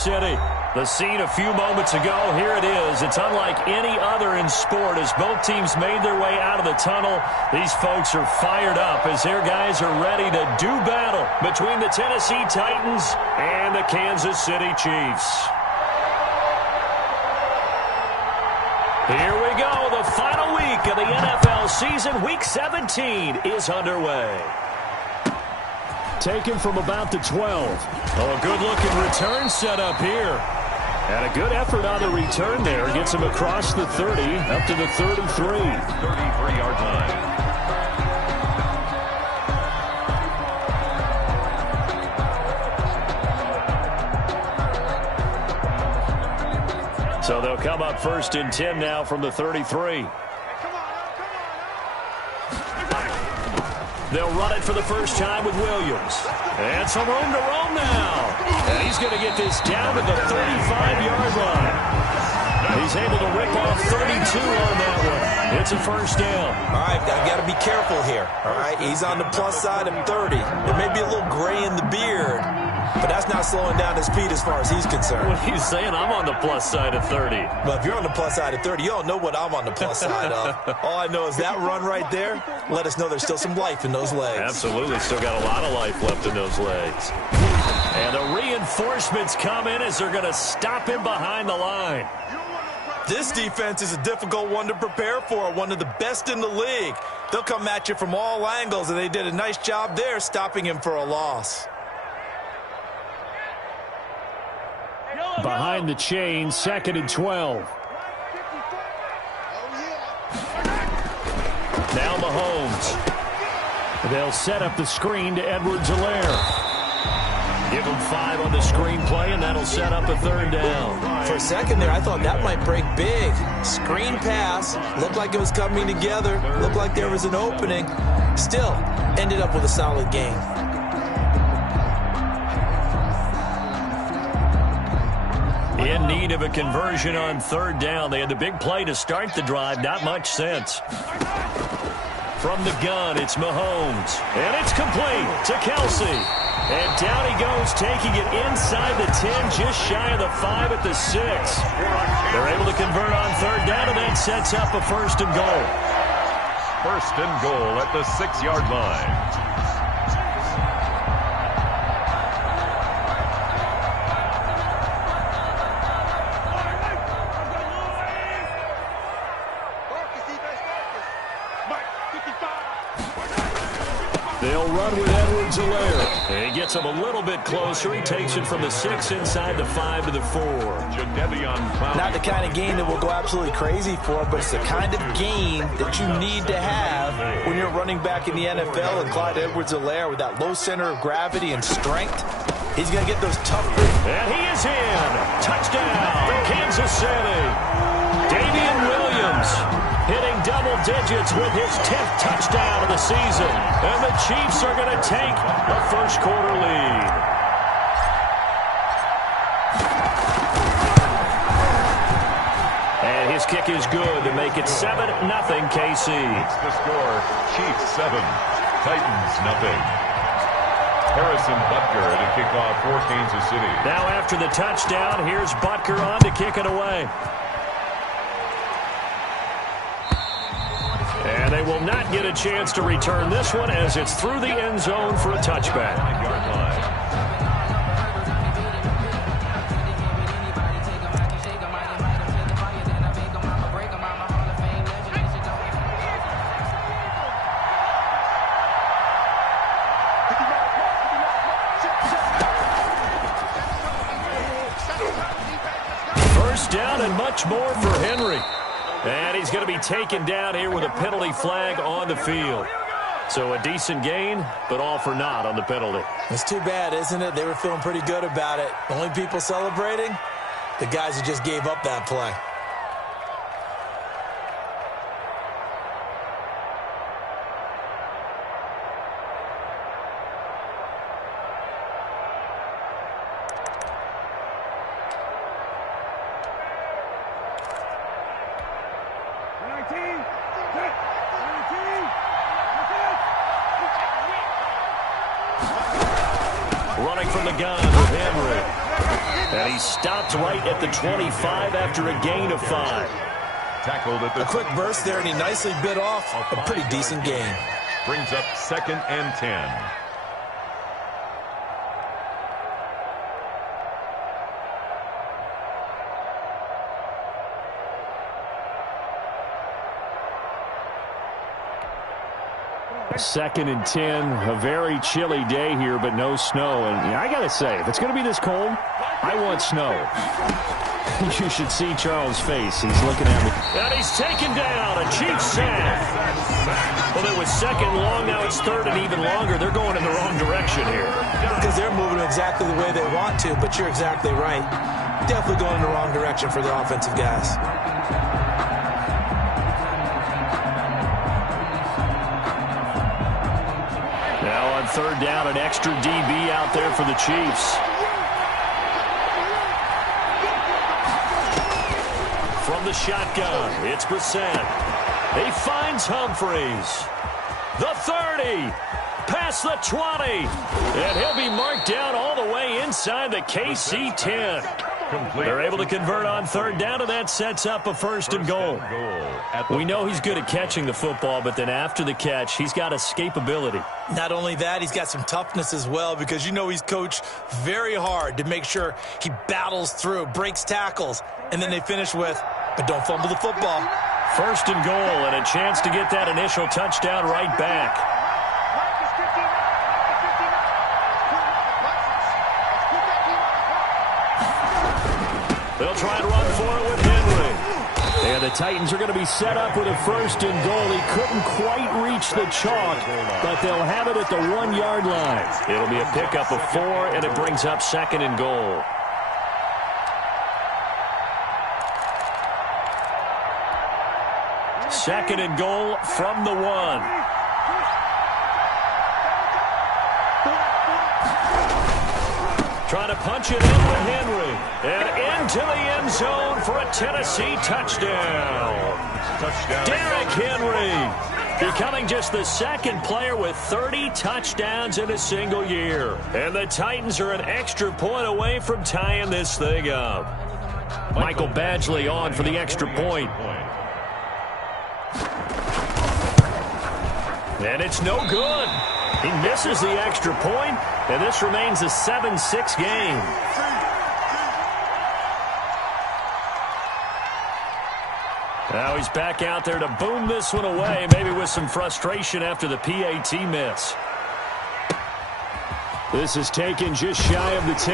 City. The scene a few moments ago, here it is. It's unlike any other in sport as both teams made their way out of the tunnel. These folks are fired up as their guys are ready to do battle between the Tennessee Titans and the Kansas City Chiefs. Here we go. The final week of the NFL season. Week 17 is underway. Taken from about the 12. Oh, a good-looking return set up here. And a good effort on the return there. Gets him across the 30, up to the 33. 33-yard line. So they'll come up 1st and 10 now from the 33. They'll run it for the first time with Williams. And some room to roam now. And he's going to get this down to the 35-yard line. He's able to rip off 32 on that one. It's a first down. All right, I've got to be careful here. All right, he's on the plus side of 30. There may be a little gray in the beard, but that's not slowing down his speed as far as he's concerned. What are you saying? I'm on the plus side of 30. Well, if you're on the plus side of 30, you don't know what I'm on the plus side of. All I know is that run right there let us know there's still some life in those legs. Absolutely. Still got a lot of life left in those legs. And the reinforcements come in as they're going to stop him behind the line. This defense is a difficult one to prepare for, one of the best in the league. They'll come at you from all angles, and they did a nice job there stopping him for a loss. Behind the chain, 2nd and 12. Now Mahomes. They'll set up the screen to Edwards-Helaire. Give him 5 on the screen play, and that'll set up a 3rd down. For a second there, I thought that might break big. Screen pass. Looked like it was coming together. Looked like there was an opening. Still, ended up with a solid game. In need of a conversion on 3rd down. They had the big play to start the drive. Not much sense. From the gun, it's Mahomes. And it's complete to Kelsey. And down he goes, taking it inside the 10, just shy of the 5 at the 6. They're able to convert on 3rd down, and that sets up a 1st and goal. 1st and goal at the 6-yard line. They'll run with Edwards-Helaire. And he gets him a little bit closer. He takes it from the 6 inside the 5 to the 4. Not the kind of game that we'll go absolutely crazy for, but it's the kind of game that you need to have when you're running back in the NFL. And Clyde Edwards-Helaire, with that low center of gravity and strength, he's going to get those tough. And he is in. Touchdown, Kansas City. Damian Williams hitting double digits with his 10th touchdown of the season. And the Chiefs are going to take the 1st quarter lead. And his kick is good to make it 7-0 KC. It's the score. Chiefs 7, Titans 0. Harrison Butker to kick off for Kansas City. Now after the touchdown, here's Butker on to kick it away. And they will not get a chance to return this one as it's through the end zone for a touchback. 9-yard line. First down and much more for Henry. And he's going to be taken down here with a penalty flag on the field. So a decent gain, but all for naught on the penalty. It's too bad, isn't it? They were feeling pretty good about it. The only people celebrating, the guys who just gave up that play. Running from the gun with Henry. And he stopped right at the 25 after a gain of 5. Tackled at the A quick burst there, and he nicely bit off a pretty decent gain. Brings up 2nd and 10. Second and 10, a very chilly day here, but no snow. And I got to say, if it's going to be this cold, I want snow. You should see Charles' face. He's looking at me. And he's taken down. A Chiefs sack. Well, it was 2nd long. Now it's 3rd and even longer. They're going in the wrong direction here. Because they're moving exactly the way they want to, but you're exactly right. Definitely going in the wrong direction for the offensive guys. Now on 3rd down, an extra DB out there for the Chiefs. From the shotgun, it's Brissett. He finds Humphreys. The 30, past the 20, and he'll be marked down all the way inside the KC 10. They're able to convert on 3rd down, and that sets up a 1st and goal. We know he's good at catching the football, but then after the catch, he's got escapability. Not only that, he's got some toughness as well, because you know he's coached very hard to make sure he battles through, breaks tackles, and then they finish with, but don't fumble the football. 1st and goal, and a chance to get that initial touchdown right back. They'll try and run for it with Henry. And the Titans are going to be set up with a 1st and goal. He couldn't quite reach the chalk, but they'll have it at the 1-yard line. It'll be a pickup of 4, and it brings up 2nd and goal. Second and goal from the 1. Trying to punch it in with Henry. And into the end zone for a Tennessee touchdown. Derrick Henry becoming just the 2nd player with 30 touchdowns in a single year. And the Titans are an extra point away from tying this thing up. Michael Badgley on for the extra point. And it's no good. He misses the extra point, and this remains a 7-6 game. Now he's back out there to boom this one away, maybe with some frustration after the PAT miss. This is taken just shy of the 10,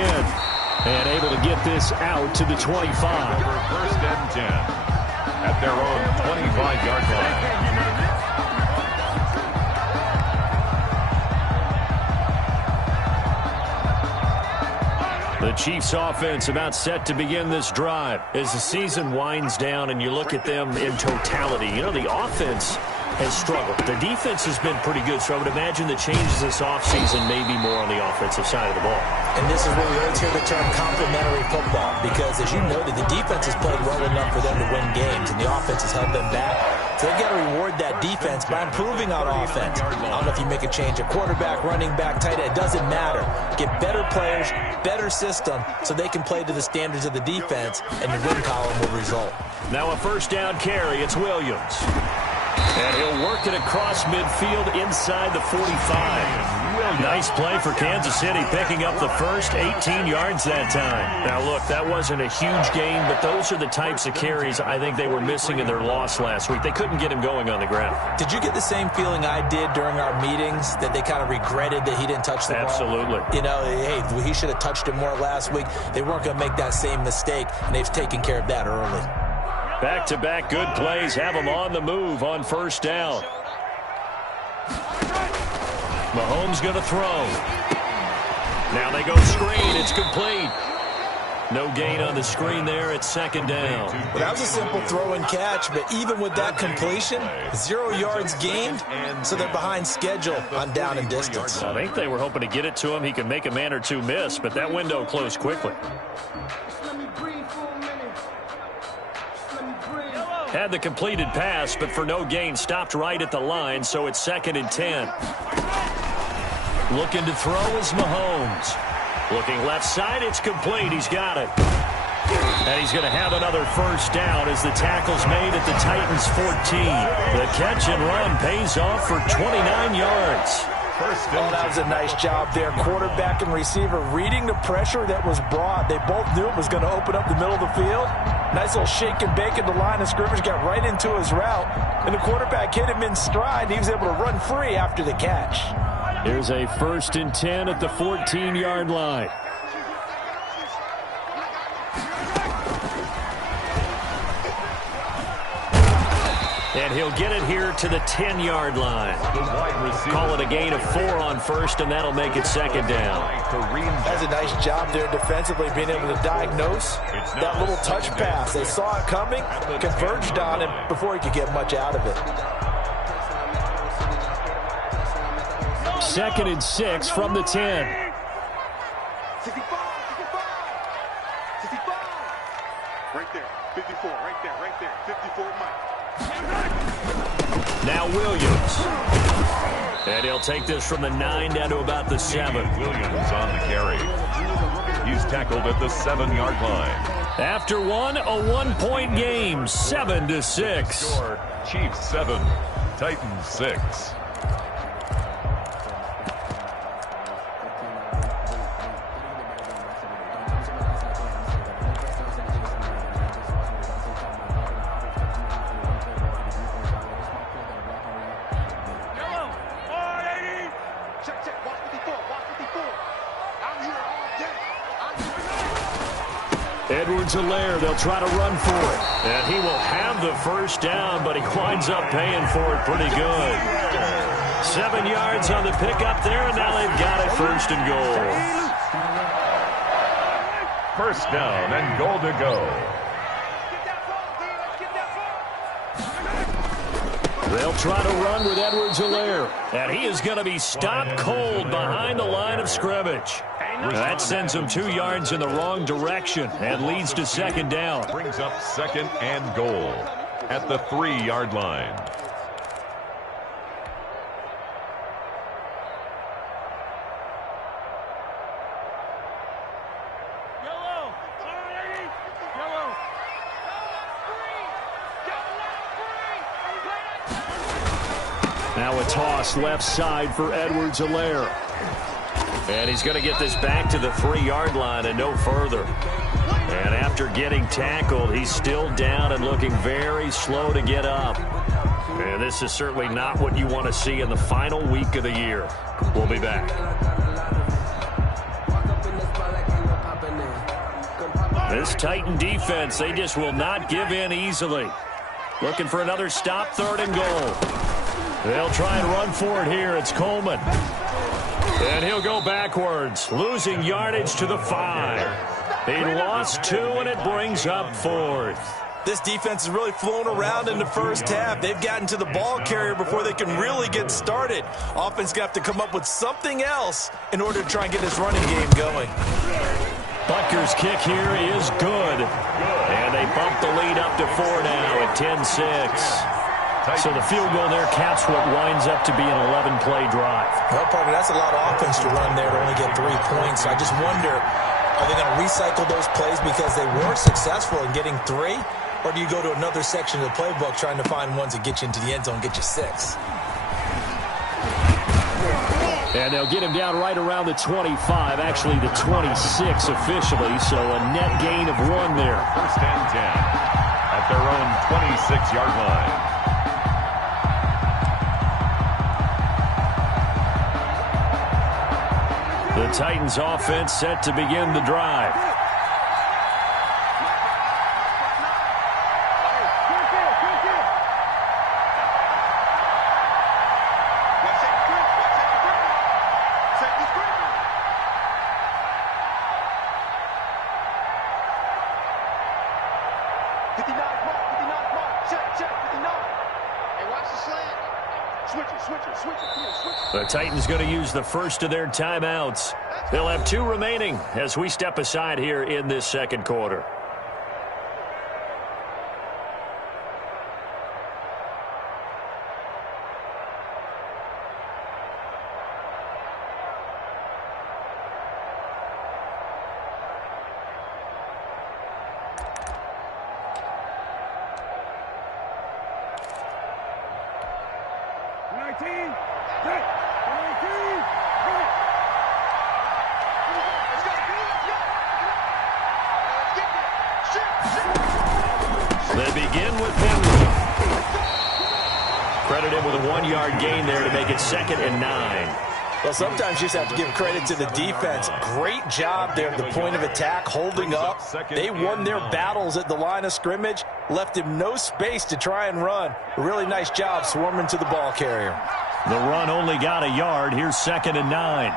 and able to get this out to the 25. 1st and 10 at their own 25-yard line. The Chiefs offense about set to begin this drive. As the season winds down and you look at them in totality, you know, the offense has struggled. The defense has been pretty good, so I would imagine the changes this offseason may be more on the offensive side of the ball. And this is where we always hear the term complementary football, because as you noted, the defense has played well enough for them to win games, and the offense has held them back. So they've got to reward that defense by improving on offense. I don't know if you make a change at quarterback, running back, tight end. It doesn't matter. Get better players, better system, so they can play to the standards of the defense, and the win column will result. Now a 1st down carry. It's Williams. And he'll work it across midfield inside the 45. Nice play for Kansas City, picking up the first 18 yards that time. Now, look, that wasn't a huge gain, but those are the types of carries I think they were missing in their loss last week. They couldn't get him going on the ground. Did you get the same feeling I did during our meetings, that they kind of regretted that he didn't touch the ball? Absolutely. You know, hey, he should have touched it more last week. They weren't going to make that same mistake, and they've taken care of that early. Back-to-back good plays have them on the move on 1st down. Mahomes going to throw. Now they go screen. It's complete. No gain on the screen there. It's 2nd down. Well, that was a simple throw and catch, but even with that completion, 0 yards gained, so they're behind schedule on down and distance. I think they were hoping to get it to him. He could make a man or two miss, but that window closed quickly. Had the completed pass, but for no gain, stopped right at the line, so it's 2nd and 10. Looking to throw is Mahomes. Looking left side, it's complete. He's got it. And he's going to have another first down as the tackle's made at the Titans' 14. The catch and run pays off for 29 yards. Oh, that was a nice job there. Quarterback and receiver reading the pressure that was brought. They both knew it was going to open up the middle of the field. Nice little shake and bake at the line of scrimmage, got right into his route. And the quarterback hit him in stride. He was able to run free after the catch. Here's a 1st and 10 at the 14-yard line. And he'll get it here to the 10-yard line. Call it a gain of 4 on first, and that'll make it 2nd down. That's a nice job there defensively, being able to diagnose that little touch pass. They saw it coming, converged on him before he could get much out of it. 2nd and 6 from the 10. Right there, 54, right there, 54 Mike. Now Williams. And he'll take this from the 9 down to about the 7. Williams on the carry. He's tackled at the 7-yard line. After one, a 1-point game, 7-6. Score, Chiefs 7, Titans 6. Edwards-Helaire, they'll try to run for it. And he will have the first down, but he winds up paying for it pretty good. 7 yards on the pickup there, and now they've got it 1st and goal. 1st down and goal to go. They'll try to run with Edwards-Helaire. And he is going to be stopped cold behind the line of scrimmage. That sends him 2 yards in the wrong direction and leads to 2nd down. Brings up 2nd and goal at the 3-yard line. Now a toss left side for Edwards-Helaire. And he's going to get this back to the 3-yard line and no further. And after getting tackled, he's still down and looking very slow to get up. And this is certainly not what you want to see in the final week of the year. We'll be back. This Titan defense, they just will not give in easily. Looking for another stop, 3rd and goal. They'll try and run for it here. It's Coleman. And he'll go backwards, losing yardage to the 5. He lost 2, and it brings up 4th. This defense is really flown around in the first half. They've gotten to the ball carrier before they can really get started. Offense going to have to come up with something else in order to try and get this running game going. Butker's kick here is good. And they bump the lead up to 4 now at 10-6. So the field goal there caps what winds up to be an 11-play drive. Well, partner, that's a lot of offense to run there to only get 3 points. So I just wonder, are they going to recycle those plays because they weren't successful in getting 3? Or do you go to another section of the playbook trying to find ones that get you into the end zone and get you 6? And they'll get him down right around the 25, actually the 26 officially. So a net gain of 1 there. 1st and 10 at their own 26-yard line. The Titans offense set to begin the drive. The Titans going to use the first of their timeouts. They'll have 2 remaining as we step aside here in this 2nd quarter. They begin with Henry. Credited with a 1-yard gain there to make it 2nd and 9. Well, sometimes you just have to give credit to the defense. Great job there at the point of attack, holding up. They won their battles at the line of scrimmage, left him no space to try and run. A really nice job swarming to the ball carrier. The run only got a yard. Here's 2nd and 9.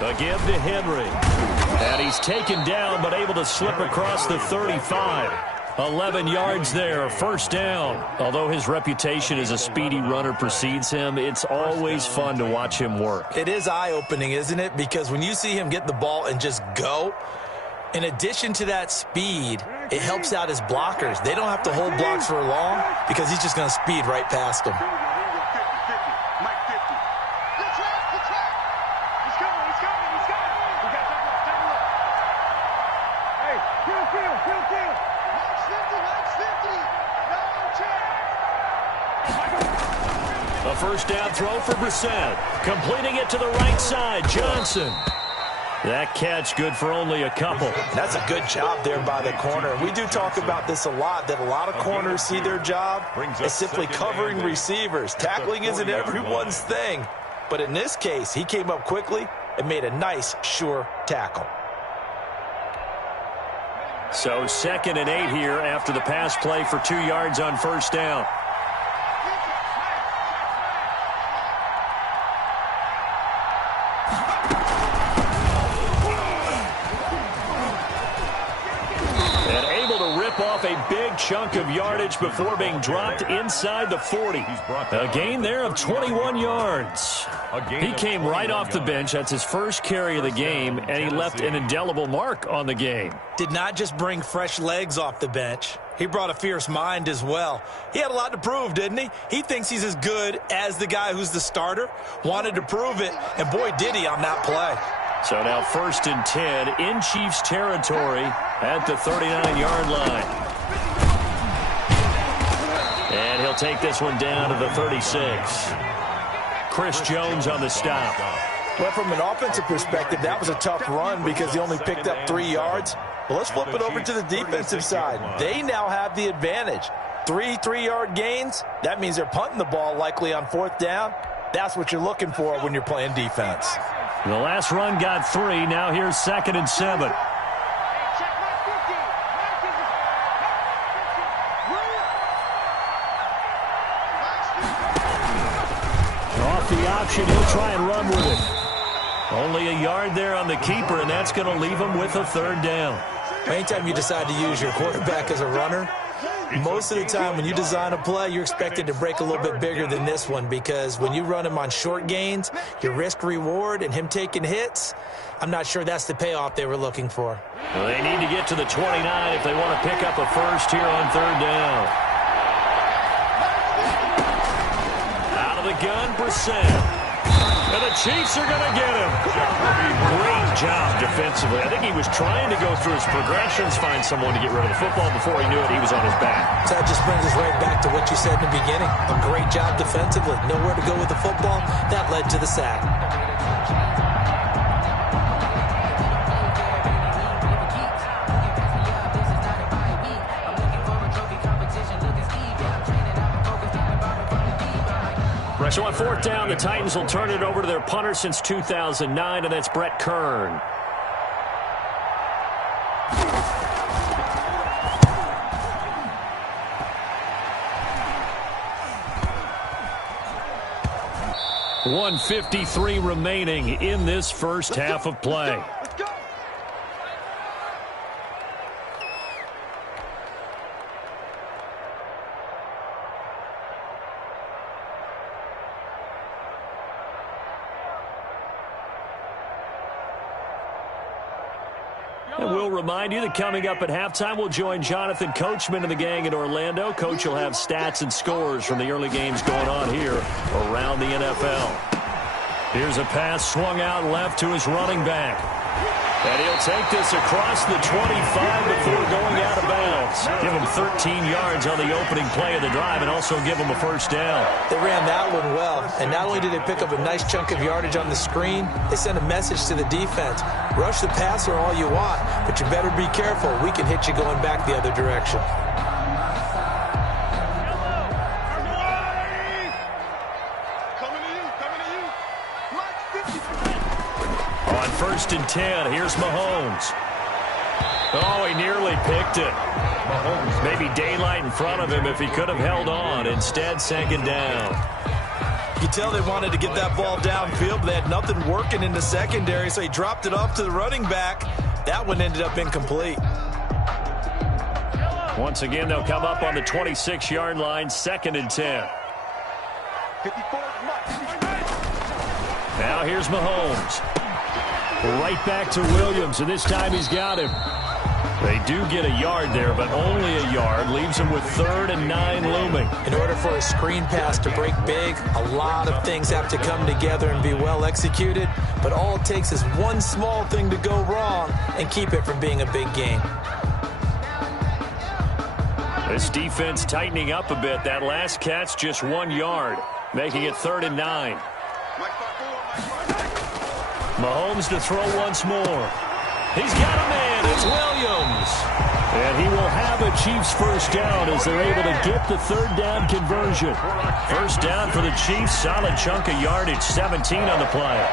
A give to Henry. And he's taken down, but able to slip across the 35. 11 yards there, 1st down. Although his reputation as a speedy runner precedes him, it's always fun to watch him work. It is eye-opening, isn't it? Because when you see him get the ball and just go, in addition to that speed, it helps out his blockers. They don't have to hold blocks for long because he's just going to speed right past them. A 1st down throw for Brissett. Completing it to the right side, Johnson. That catch good for only a couple. That's a good job there by the corner. We do talk about this a lot, that a lot of corners see their job as simply covering receivers. Tackling isn't everyone's thing. But in this case, he came up quickly and made a nice, sure tackle. So 2nd and 8 here after the pass play for 2 yards on 1st down. Off a big chunk of yardage before being dropped inside the 40. A gain there of 21 yards. He came right off the bench. That's his first carry of the game, and he left an indelible mark on the game. Did not just bring fresh legs off the bench. He brought a fierce mind as well. He had a lot to prove, didn't he? He thinks he's as good as the guy who's the starter. Wanted to prove it, and boy, did he on that play. So now 1st and 10 in Chiefs territory at the 39-yard line. And he'll take this one down to the 36. Chris Jones on the stop. Well, from an offensive perspective, that was a tough run because he only picked up 3 yards. Well, let's flip it over to the defensive side. They now have the advantage. 3 3-yard gains. That means they're punting the ball likely on 4th down. That's what you're looking for when you're playing defense. The last run got 3. Now here's 2nd and 7. Off the option, he'll try and run with it. Only a yard there on the keeper, and that's going to leave him with a 3rd down. Anytime you decide to use your quarterback as a runner, most of the time when you design a play, you're expected to break a little bit bigger than this one because when you run him on short gains, your risk-reward and him taking hits, I'm not sure that's the payoff they were looking for. Well, they need to get to the 29 if they want to pick up a first here on 3rd down. Out of the gun, Brissett. And the Chiefs are going to get him. Great job defensively. I think he was trying to go through his progressions, find someone to get rid of the football. Before he knew it, he was on his back. So that just brings us right back to what you said in the beginning. A great job defensively. Nowhere to go with the football. That led to the sack. So on 4th down, the Titans will turn it over to their punter since 2009, and that's Brett Kern. .153 remaining in this first half of play. And we'll remind you that coming up at halftime, we'll join Jonathan Coachman and the gang in Orlando. Coach will have stats and scores from the early games going on here around the NFL. Here's a pass swung out left to his running back. And he'll take this across the 25 before going out of bounds. Give him 13 yards on the opening play of the drive and also give him a first down. They ran that one well. And not only did they pick up a nice chunk of yardage on the screen, they sent a message to the defense. Rush the passer all you want, but you better be careful. We can hit you going back the other direction. On 1st and 10, here's Mahomes. Oh, he nearly picked it. Mahomes, maybe daylight in front of him if he could have held on. Instead, 2nd down. You can tell they wanted to get that ball downfield, but they had nothing working in the secondary, so he dropped it off to the running back. That one ended up incomplete. Once again, they'll come up on the 26-yard line, 2nd and 10. Now here's Mahomes. Right back to Williams, and this time he's got him. They do get a yard there, but only a yard. Leaves him with 3rd and 9 looming. In order for a screen pass to break big, a lot of things have to come together and be well executed. But all it takes is one small thing to go wrong and keep it from being a big game. This defense tightening up a bit. That last catch just 1 yard, making it 3rd and 9. Mahomes to throw once more. He's got a man. It's Williams. And he will have a Chiefs first down as they're able to get the 3rd down conversion. First down for the Chiefs. Solid chunk of yardage. 17 on the play.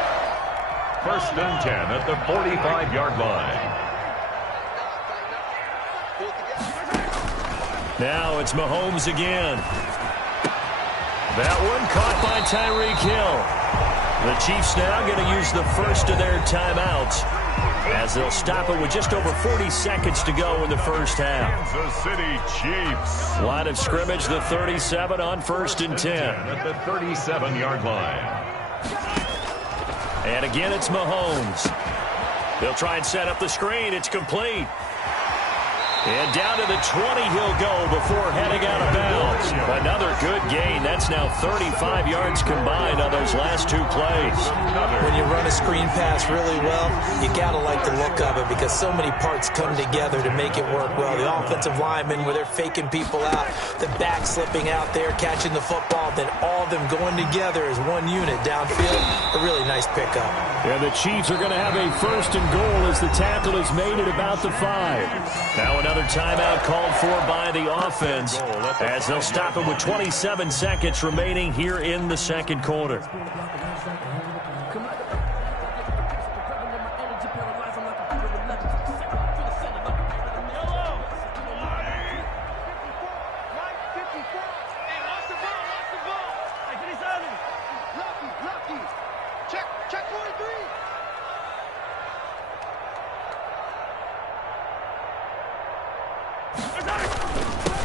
1st and 10 at the 45-yard line. Now it's Mahomes again. That one caught by Tyreek Hill. The Chiefs now going to use the first of their timeouts as they'll stop it with just over 40 seconds to go in the first half. Kansas City Chiefs. Line of scrimmage, the 37 on 1st and 10. At the 37-yard line. And again, it's Mahomes. They'll try and set up the screen. It's complete. And down to the 20 he'll go before heading out of bounds. Another good gain. That's now 35 yards combined on those last 2 plays. When you run a screen pass really well, you got to like the look of it because so many parts come together to make it work well. The offensive linemen, where they're faking people out, the back slipping out there, catching the football, then all of them going together as one unit downfield. A really nice pickup. And the Chiefs are going to have a 1st and goal as the tackle is made at about the 5. Now another timeout called for by the offense as they'll stop it with 27 seconds remaining here in the 2nd quarter.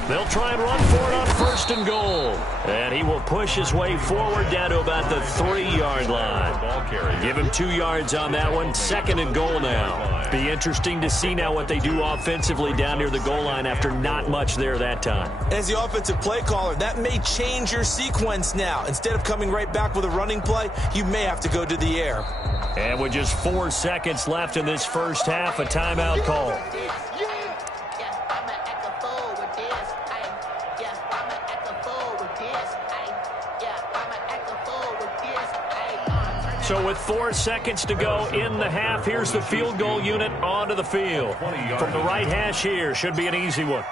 They'll try and run for it on 1st and goal. And he will push his way forward down to about the 3-yard line. Give him 2 yards on that one. 2nd and goal now. Be interesting to see now what they do offensively down near the goal line after not much there that time. As the offensive play caller, that may change your sequence now. Instead of coming right back with a running play, you may have to go to the air. And with just 4 seconds left in this first half, a timeout call. So with 4 seconds to go in the half, here's the field goal unit onto the field. From the right hash here, should be an easy one.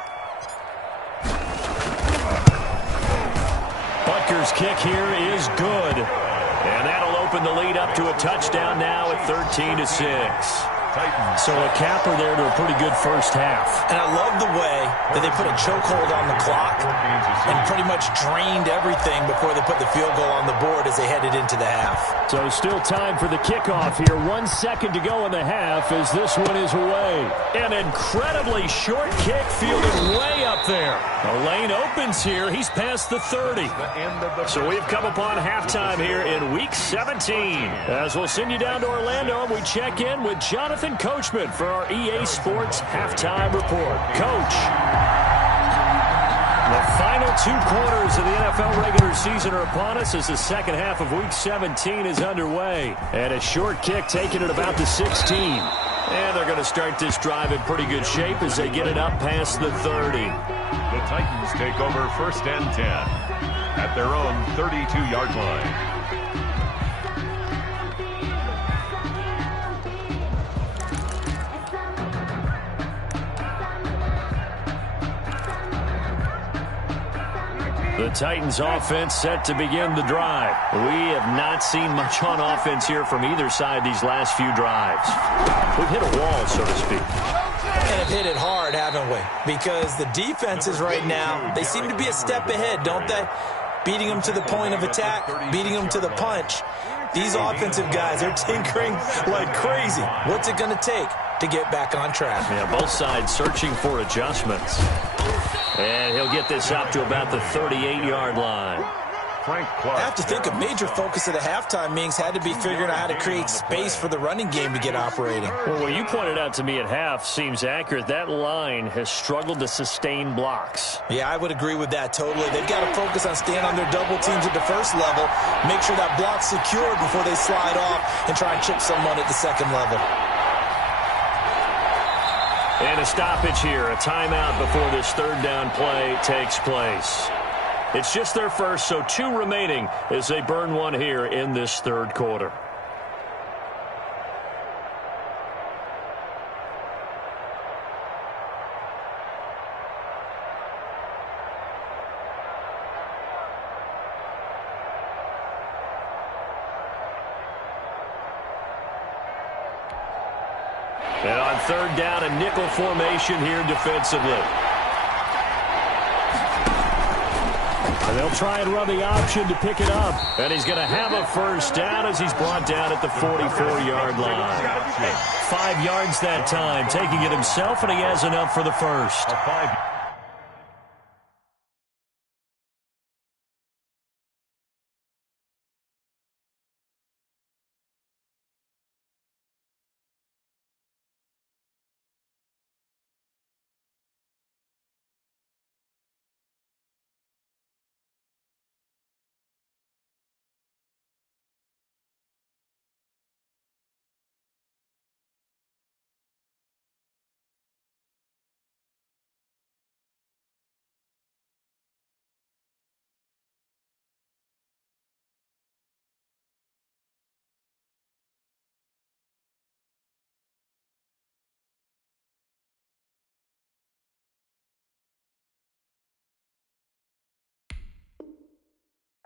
Butker's kick here is good. And that'll open the lead up to a touchdown now at 13-6. So a capper there to a pretty good first half. And I love the way that they put a chokehold on the clock and pretty much drained everything before they put the field goal on the board as they headed into the half. So still time for the kickoff here. 1 second to go in the half as this one is away. An incredibly short kick fielded way up there. The lane opens here. He's past the 30. So we've come upon halftime here in Week 17. As we'll send you down to Orlando and we check in with Jonathan Coachman for our EA Sports Halftime Report. Coach, the final 2 quarters of the NFL regular season are upon us as the second half of Week 17 is underway. And a short kick taken at about the 16. And they're going to start this drive in pretty good shape as they get it up past the 30. The Titans take over 1st and 10 at their own 32-yard line. The Titans offense set to begin the drive. We have not seen much on offense here from either side these last few drives. We've hit a wall, so to speak. And have hit it hard, haven't we? Because the defenses right now, they seem to be a step ahead, don't they? Beating them to the point of attack, beating them to the punch. These offensive guys, they're tinkering like crazy. What's it going to take to get back on track? Yeah, both sides searching for adjustments. And he'll get this up to about the 38-yard line. Frank Clark. I have to think a major focus of the halftime meetings had to be figuring out how to create space for the running game to get operating. Well, what you pointed out to me at half seems accurate. That line has struggled to sustain blocks. Yeah, I would agree with that totally. They've got to focus on staying on their double teams at the first level, make sure that block's secured before they slide off and try and chip someone at the second level. And a stoppage here, a timeout before this third down play takes place. It's just their first, so 2 remaining as they burn one here in this third quarter. And on third down, a nickel formation here defensively. And they'll try and run the option to pick it up. And he's going to have a first down as he's brought down at the 44-yard line. 5 yards that time, taking it himself, and he has enough for the first.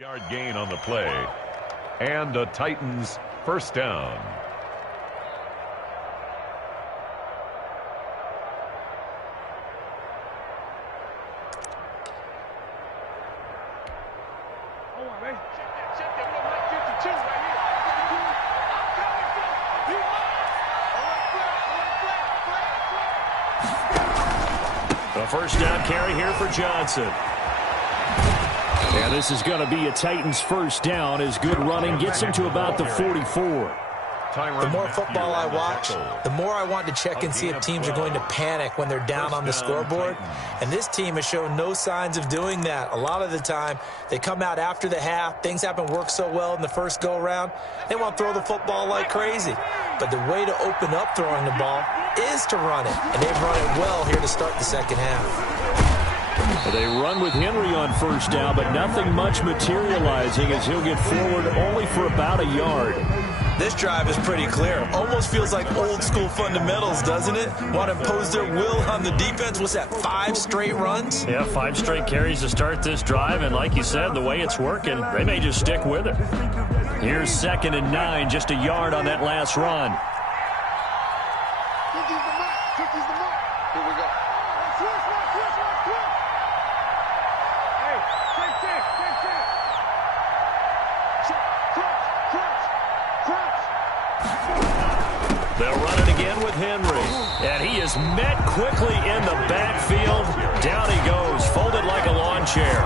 Yard gain on the play. And the Titans first down. A first down carry here for Johnson. And this is going to be a Titans first down as good running gets him to about the 44. The more football I watch, the more I want to check and see if teams are going to panic when they're down on the scoreboard. And this team has shown no signs of doing that. A lot of the time, they come out after the half. Things haven't worked so well in the first go-around. They want to throw the football like crazy. But the way to open up throwing the ball is to run it. And they've run it well here to start the second half. They run with Henry on first down, but nothing much materializing as he'll get forward only for about a yard. This drive is pretty clear. Almost feels like old school fundamentals, doesn't it? Want to impose their will on the defense. What's that, 5 straight runs? Yeah, 5 straight carries to start this drive, and like you said, the way it's working, they may just stick with it. Here's 2nd and 9, just a yard on that last run. Here we go. They'll run it again with Henry. And he is met quickly in the backfield. Down he goes, folded like a lawn chair.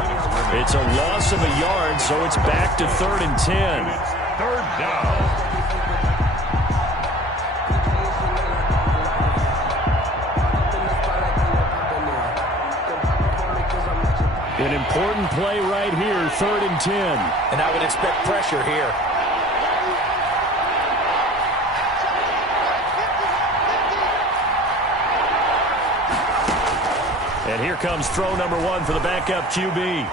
It's a loss of a yard, so it's back to 3rd and 10. Third down. An important play right here, 3rd and 10. And I would expect pressure here. And here comes throw number 1 for the backup QB.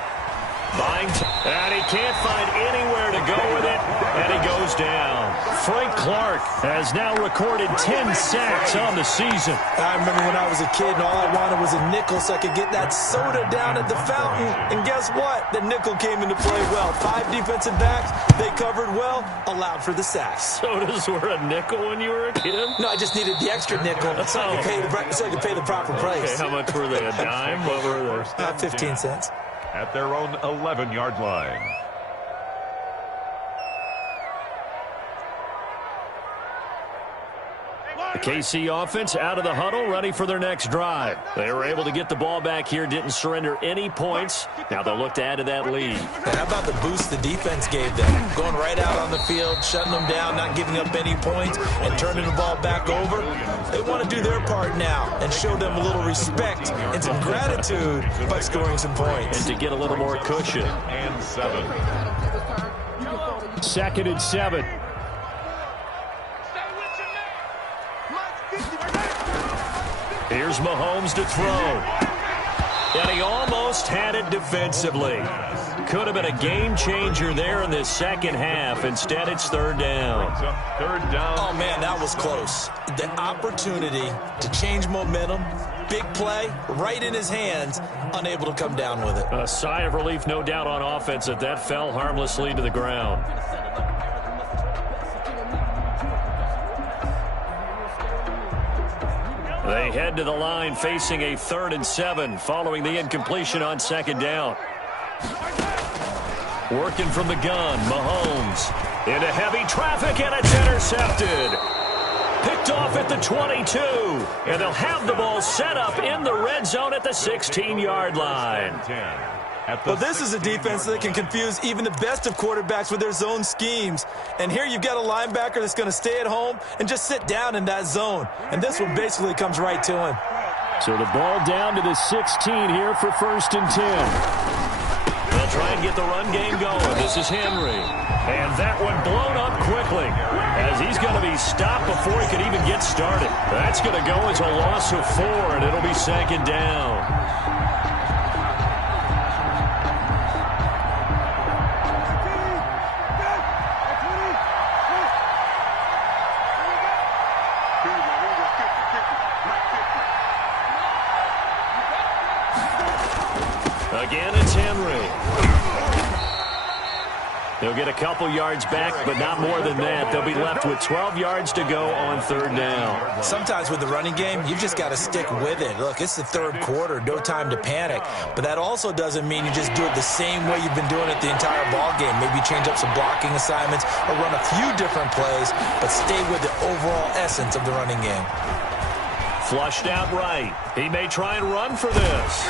And he can't find anywhere to go with it, and he goes down. Frank Clark has now recorded 10 sacks on the season. I remember when I was a kid and all I wanted was a nickel so I could get that soda down at the fountain. And guess what? The nickel came into play well. 5 defensive backs, they covered well, allowed for the sacks. Sodas were a nickel when you were a kid? No, I just needed the extra nickel so I could pay the proper price. Okay, how much were they? A dime? What were they? 15 cents. At their own 11-yard line. The KC offense out of the huddle, ready for their next drive. They were able to get the ball back here, didn't surrender any points. Now they'll look to add to that lead. And how about the boost the defense gave them? Going right out on the field, shutting them down, not giving up any points, and turning the ball back over. They want to do their part now and show them a little respect and some gratitude by scoring some points. And to get a little more cushion. And 7. 2nd and 7. Here's Mahomes to throw. And he almost had it defensively. Could have been a game changer there in this second half. Instead, it's 3rd down. Third down. Oh, man, that was close. The opportunity to change momentum, big play, right in his hands, unable to come down with it. A sigh of relief, no doubt, on offense that fell harmlessly to the ground. They head to the line facing a 3rd and 7 following the incompletion on 2nd down. Working from the gun, Mahomes into heavy traffic, and it's intercepted. Picked off at the 22, and they'll have the ball set up in the red zone at the 16-yard line. Well, this is a defense that can confuse even the best of quarterbacks with their zone schemes. And here you've got a linebacker that's going to stay at home and just sit down in that zone. And this one basically comes right to him. So the ball down to the 16 here for 1st and 10. They'll try and get the run game going. This is Henry. And that one blown up quickly as he's going to be stopped before he could even get started. That's going to go as a loss of 4, and it'll be 2nd down. Again, it's Henry. They'll get a couple yards back, but not more than that. They'll be left with 12 yards to go on 3rd down. Sometimes with the running game, you've just got to stick with it. Look, it's the 3rd quarter, no time to panic. But that also doesn't mean you just do it the same way you've been doing it the entire ball game. Maybe change up some blocking assignments or run a few different plays, but stay with the overall essence of the running game. Flushed out right. He may try and run for this.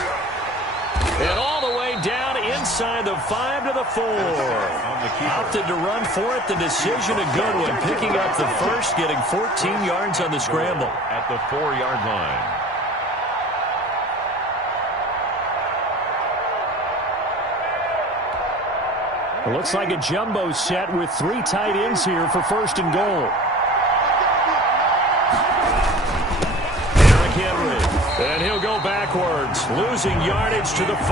And all the way down inside the 5 to the 4. Opted to run for it. The decision a good one. Picking up the first, getting 14 yards on the scramble. At the 4-yard line. It looks like a jumbo set with 3 tight ends here for 1st and goal. And he'll go backwards, losing yardage to the 5.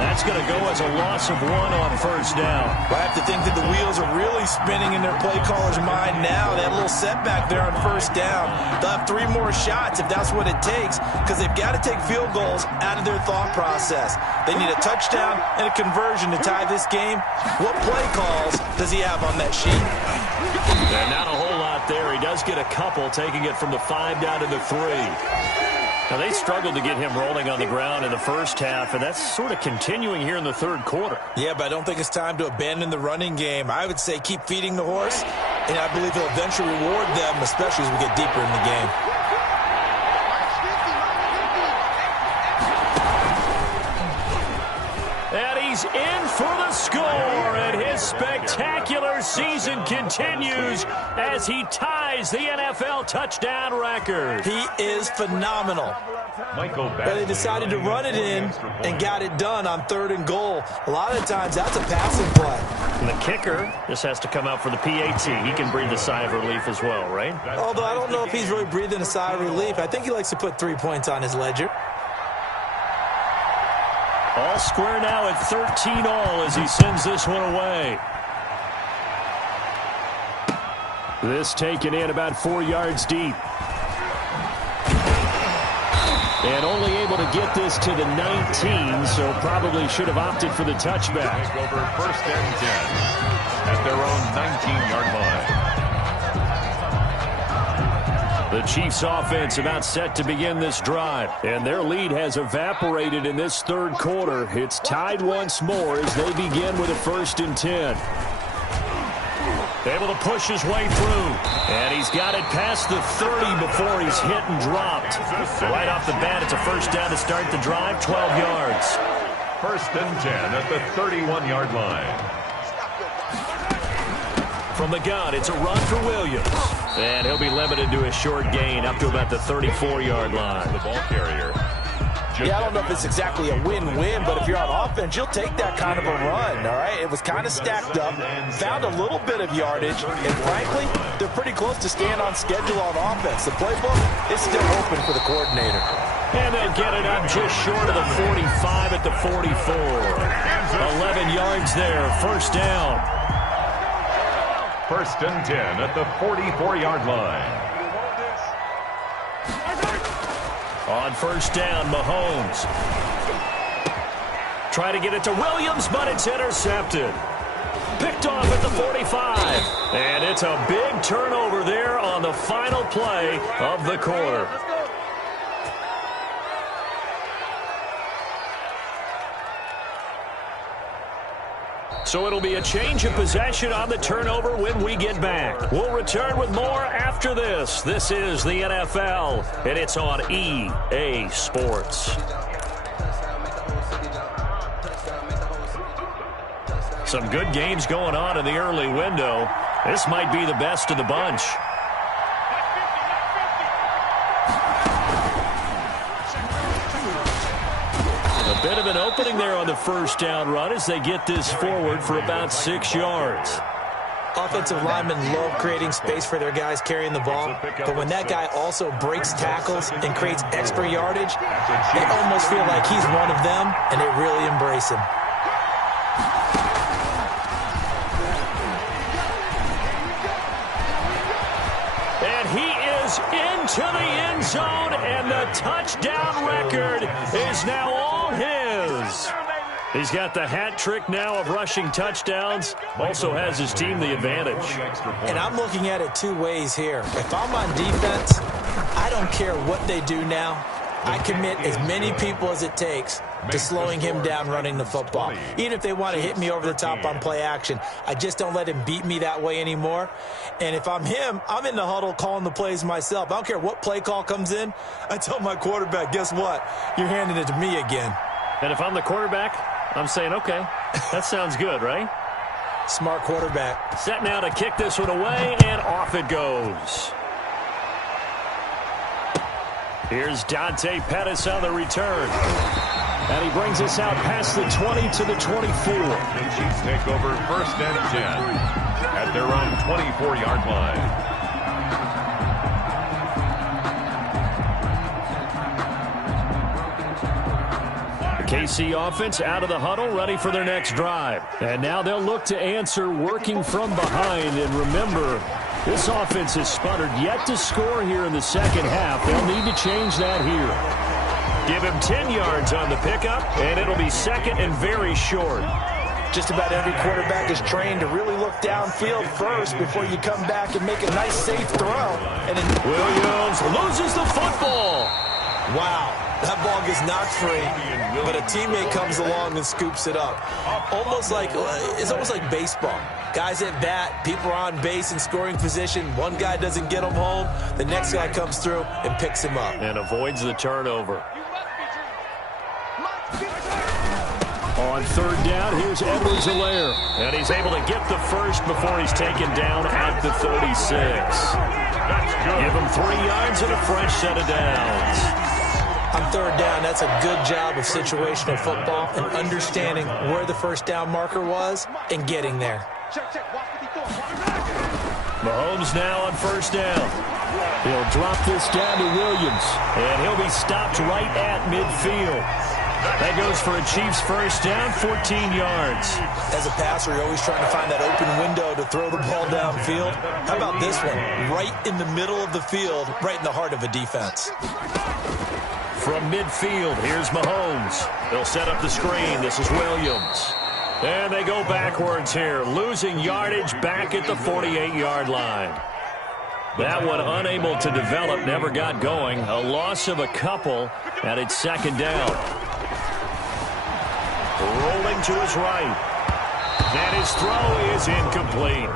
That's going to go as a loss of 1 on 1st down. I have to think that the wheels are really spinning in their play caller's mind now. That little setback there on 1st down. They'll have 3 more shots if that's what it takes, because they've got to take field goals out of their thought process. They need a touchdown and a conversion to tie this game. What play calls does he have on that sheet? And not a whole lot there. He does get a couple, taking it from the 5 down to the 3. Now, they struggled to get him rolling on the ground in the first half, and that's sort of continuing here in the 3rd quarter. Yeah, but I don't think it's time to abandon the running game. I would say keep feeding the horse, and I believe he'll eventually reward them, especially as we get deeper in the game. And he's in for the score, and his spectacular season continues as he ties the NFL touchdown record. He is phenomenal. But they decided to run it in and got it done on 3rd and goal. A lot of the times, that's a passing play. And the kicker just has to come out for the PAT. He can breathe a sigh of relief as well, right? Although I don't know if he's really breathing a sigh of relief. I think he likes to put 3 points on his ledger. All square now at 13 all as he sends this one away. This taken in about 4 yards deep. And only able to get this to the 19, so probably should have opted for the touchback. Take over 1st and 10 at their own 19-yard line. The Chiefs offense about set to begin this drive, and their lead has evaporated in this third quarter. It's tied once more as they begin with a 1st and 10. Able to push his way through, and he's got it past the 30 before he's hit and dropped. Right off the bat, it's a 1st down to start the drive, 12 yards. 1st and 10 at the 31-yard line. From the gun, it's a run for Williams. And he'll be limited to a short gain up to about the 34-yard line. The ball carrier. Yeah, I don't know if it's exactly a win-win, but if you're on offense, you'll take that kind of a run, all right? It was kind of stacked up, found a little bit of yardage, and frankly, they're pretty close to staying on schedule on offense. The playbook is still open for the coordinator. And they'll get it up just short of the 45 at the 44. 11 yards there, 1st down. 1st and 10 at the 44-yard line. On 1st down, Mahomes. Try to get it to Williams, but it's intercepted. Picked off at the 45. And it's a big turnover there on the final play of the quarter. So it'll be a change of possession on the turnover when we get back. We'll return with more after this. This is the NFL, and it's on EA Sports. Some good games going on in the early window. This might be the best of the bunch. A bit of an opening there on the 1st down run as they get this forward for about 6 yards. Offensive linemen love creating space for their guys carrying the ball, but when that guy also breaks tackles and creates extra yardage, they almost feel like he's one of them, and they really embrace him. And he is into the end zone, and the touchdown record is now all his. He's got the hat trick now of rushing touchdowns. Also has his team the advantage. And I'm looking at it 2 ways here. If I'm on defense, I don't care what they do now. I commit as many people as it takes to slowing him down running the football. Even if they want to hit me over the top on play action, I just don't let him beat me that way anymore. And if I'm him, I'm in the huddle calling the plays myself. I don't care what play call comes in. I tell my quarterback, guess what? You're handing it to me again. And if I'm the quarterback, I'm saying, okay, that sounds good, right? Smart quarterback. Set now to kick this one away, and off it goes. Here's Dante Pettis on the return. And he brings us out past the 20 to the 24. The Chiefs take over 1st and 10 at their own 24-yard line. KC offense out of the huddle, ready for their next drive. And now they'll look to answer working from behind. And remember, this offense has sputtered yet to score here in the second half. They'll need to change that here. Give him 10 yards on the pickup, and it'll be 2nd and very short. Just about every quarterback is trained to really look downfield first before you come back and make a nice, safe throw. And then Williams loses the football. Wow, that ball gets knocked free, but a teammate comes along and scoops it up. It's almost like baseball. Guys at bat, people are on base in scoring position. One guy doesn't get him home, the next guy comes through and picks him up. And avoids the turnover. On 3rd down, here's Edwards-Helaire. And he's able to get the first before he's taken down at the 36. Give him 3 yards and a fresh set of downs. On 3rd down, that's a good job of situational football and understanding where the 1st down marker was and getting there. Mahomes now on 1st down. He'll drop this down to Williams, and he'll be stopped right at midfield. That goes for a Chiefs first down, 14 yards. As a passer, you're always trying to find that open window to throw the ball downfield. How about this one? Right in the middle of the field, right in the heart of a defense. From midfield, here's Mahomes. They'll set up the screen. This is Williams. And they go backwards here, losing yardage back at the 48-yard line. That one unable to develop, never got going. A loss of a couple, and it's second down. Rolling to his right. And his throw is incomplete.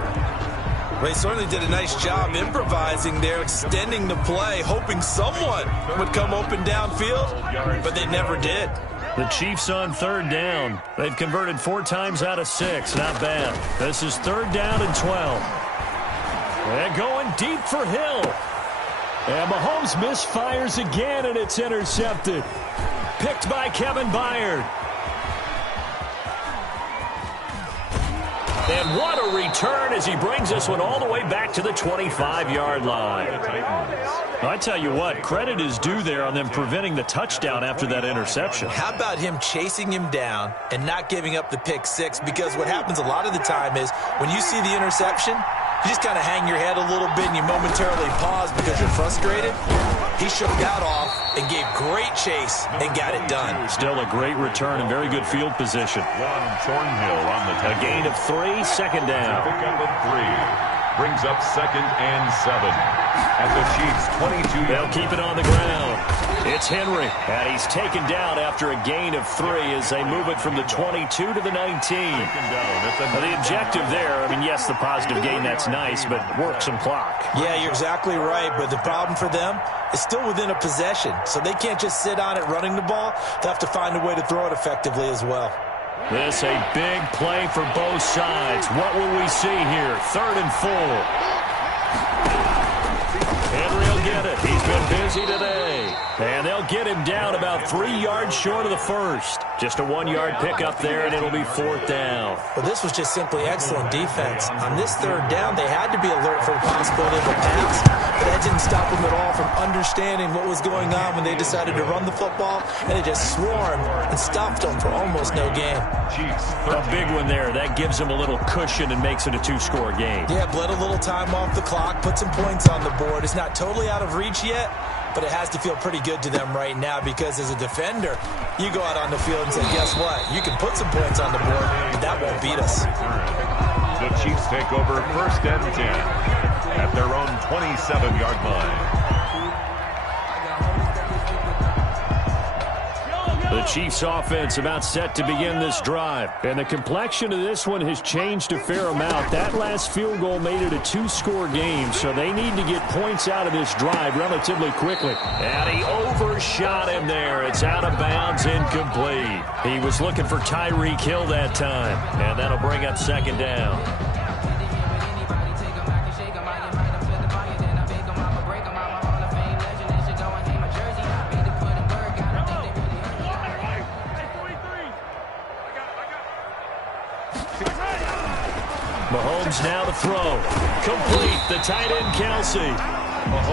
They certainly did a nice job improvising there, extending the play, hoping someone would come open downfield, but they never did. The Chiefs on third down. They've converted 4 times out of 6. Not bad. This is third down and 12. And going deep for Hill. And Mahomes misfires again, and it's intercepted. Picked by Kevin Byard. And what a return as he brings this one all the way back to the 25-yard line. I tell you what, credit is due there on them preventing the touchdown after that interception. How about him chasing him down and not giving up the pick six? Because what happens a lot of the time is when you see the interception, you just kind of hang your head a little bit and you momentarily pause because you're frustrated. He shook that off and gave great chase and got it done. Still a great return and very good field position. Juan Thornhill on the A gain of 3, second down. Pick up of 3. Brings up second and 7. At the Chiefs' 22. They'll keep it on the ground. It's Henry, and he's taken down after a gain of 3 as they move it from the 22 to the 19. Now, the objective there, I mean, yes, the positive gain, that's nice, but work some clock. Yeah, you're exactly right, but the problem for them is still within a possession, so they can't just sit on it running the ball. They have to find a way to throw it effectively as well. This a big play for both sides. What will we see here? 3rd and 4. Henry will get it. He's been busy today. And they'll get him down about 3 yards short of the first. Just a 1-yard pickup there, and it'll be 4th down. But this was just simply excellent defense. On this 3rd down, they had to be alert for the possibility of a pass, but that didn't stop them at all from understanding what was going on when they decided to run the football, and they just swarmed and stopped them for almost no gain. A big one there. That gives them a little cushion and makes it a 2-score game. Yeah, bled a little time off the clock, put some points on the board. It's not totally out of reach yet, but it has to feel pretty good to them right now because as a defender, you go out on the field and say, guess what? You can put some points on the board, but that won't beat us. The Chiefs take over 1st and 10 at their own 27-yard line. The Chiefs offense about set to begin this drive. And the complexion of this one has changed a fair amount. That last field goal made it a 2-score game, so they need to get points out of this drive relatively quickly. And he overshot him there. It's out of bounds, incomplete. He was looking for Tyreek Hill that time. And that'll bring up 2nd down. Mahomes now to throw. Complete. The tight end, Kelsey.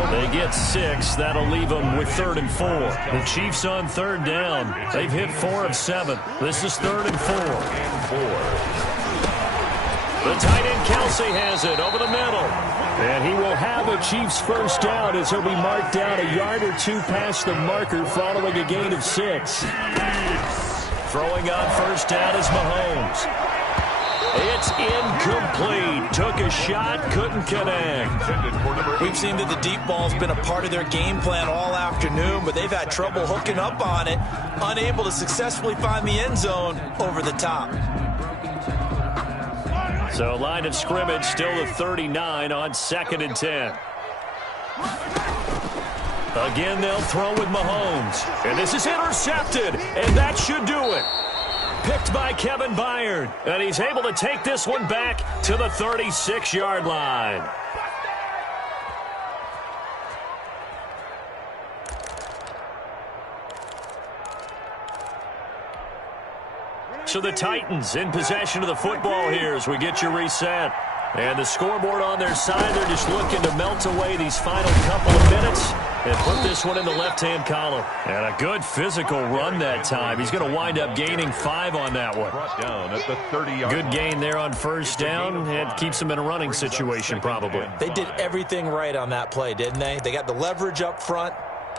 They get 6. That'll leave them with 3rd and 4. The Chiefs on 3rd down. They've hit 4 of 7. This is 3rd and 4. The tight end, Kelsey, has it over the middle. And he will have a Chiefs first down as he'll be marked down a yard or 2 past the marker following a gain of 6. Throwing on first down is Mahomes. It's incomplete. Took a shot, couldn't connect. We've seen that the deep ball's been a part of their game plan all afternoon, but they've had trouble hooking up on it, unable to successfully find the end zone over the top. So line of scrimmage still the 39 on 2nd and 10. Again, they'll throw with Mahomes. And this is intercepted, and that should do it. Picked by Kevin Byard, and he's able to take this one back to the 36-yard line. So the Titans in possession of the football here as we get you reset. And the scoreboard on their side, they're just looking to melt away these final couple of minutes. and put this one in the left-hand column. And a good physical run that time. He's going to wind up gaining 5 on that one. Brought down at the 30-yard Good gain there on first down, and keeps him in a running situation probably. They did everything right on that play, didn't they? They got the leverage up front,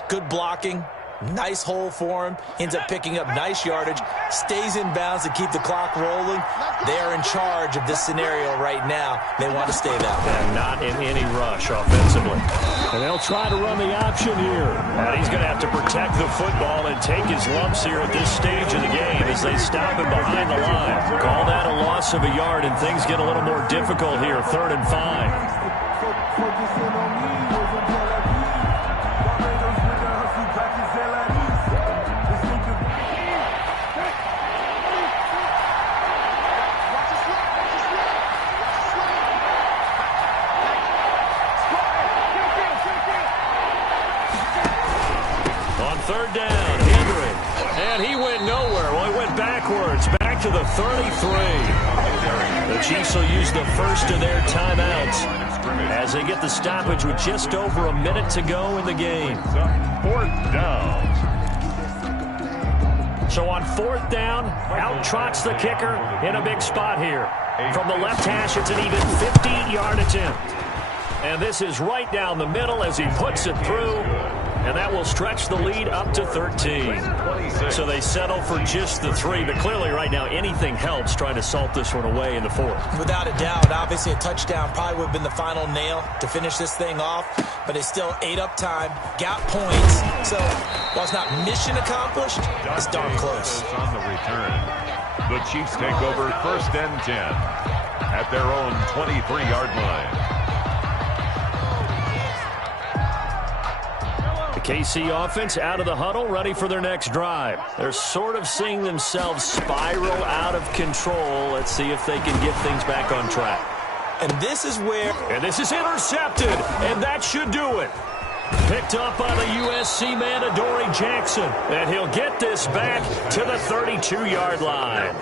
good blocking, nice hole for him, ends up picking up nice yardage, stays in bounds to keep the clock rolling. They are in charge of this scenario right now. They want to stay that way. And not in any rush offensively. And they'll try to run the option here. And he's going to have to protect the football and take his lumps here at this stage of the game as they stop him behind the line. Call that a loss of a yard, and things get a little more difficult here, 3rd and 5. Third down, Henry, and he went nowhere. Well, he went backwards, back to the 33. The Chiefs will use the first of their timeouts as they get the stoppage with just over a minute to go in the game. 4th down. So on 4th down, out trots the kicker in a big spot here. From the left hash, it's an even 50-yard attempt. And this is right down the middle as he puts it through. And that will stretch the lead up to 13. So they settle for just the 3. But clearly right now anything helps trying to salt this one away in the 4th. Without a doubt, obviously a touchdown probably would have been the final nail to finish this thing off. But they still ate up time, got points. So while it's not mission accomplished, it's darn close. On the return, the Chiefs take over 1st and 10 at their own 23-yard line. KC offense out of the huddle, ready for their next drive. They're sort of seeing themselves spiral out of control. Let's see if they can get things back on track. And this is where... And this is intercepted, and that should do it. Picked up by the USC man, Adoree Jackson. And he'll get this back to the 32-yard line.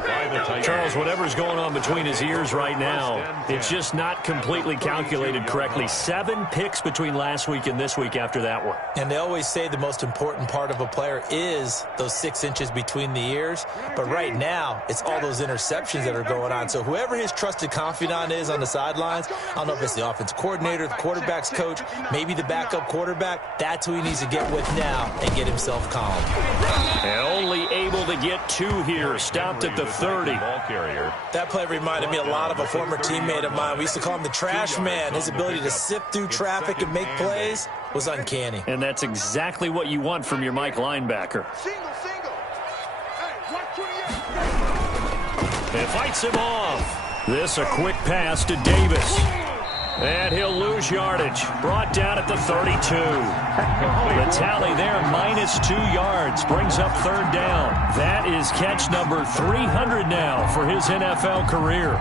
Charles, whatever's going on between his ears right now, it's just not completely calculated correctly. 7 picks between last week and this week after that one. And they always say the most important part of a player is those 6 inches between the ears. But right now, it's all those interceptions that are going on. So whoever his trusted confidant is on the sidelines, I don't know if it's the offense coordinator, the quarterback's coach, maybe the backup quarterback, that's who he needs to get with now and get himself calm. And only able to get 2 here, stopped at the 30. That play reminded me a lot of a former teammate of mine. We used to call him the trash man. His ability to sift through traffic and make plays was uncanny. And that's exactly what you want from your Mike linebacker. And fights him off. This a quick pass to Davis. And he'll lose yardage. Brought down at the 32. The tally there, -2 yards. Brings up 3rd down. That is catch number 300 now for his NFL career.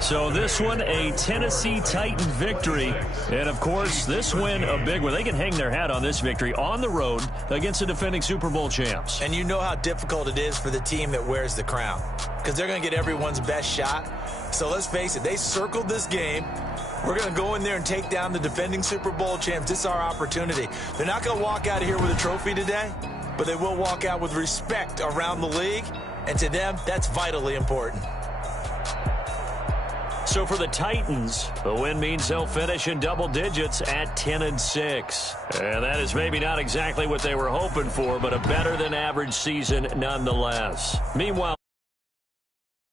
So this one, a Tennessee Titan victory. And, of course, this win a big one. They can hang their hat on this victory on the road against the defending Super Bowl champs. And you know how difficult it is for the team that wears the crown, because they're going to get everyone's best shot. So let's face it, they circled this game. We're going to go in there and take down the defending Super Bowl champs. This is our opportunity. They're not going to walk out of here with a trophy today, but they will walk out with respect around the league. And to them, that's vitally important. So for the Titans, the win means they'll finish in double digits at 10-6. And that is maybe not exactly what they were hoping for, but a better than average season nonetheless. Meanwhile,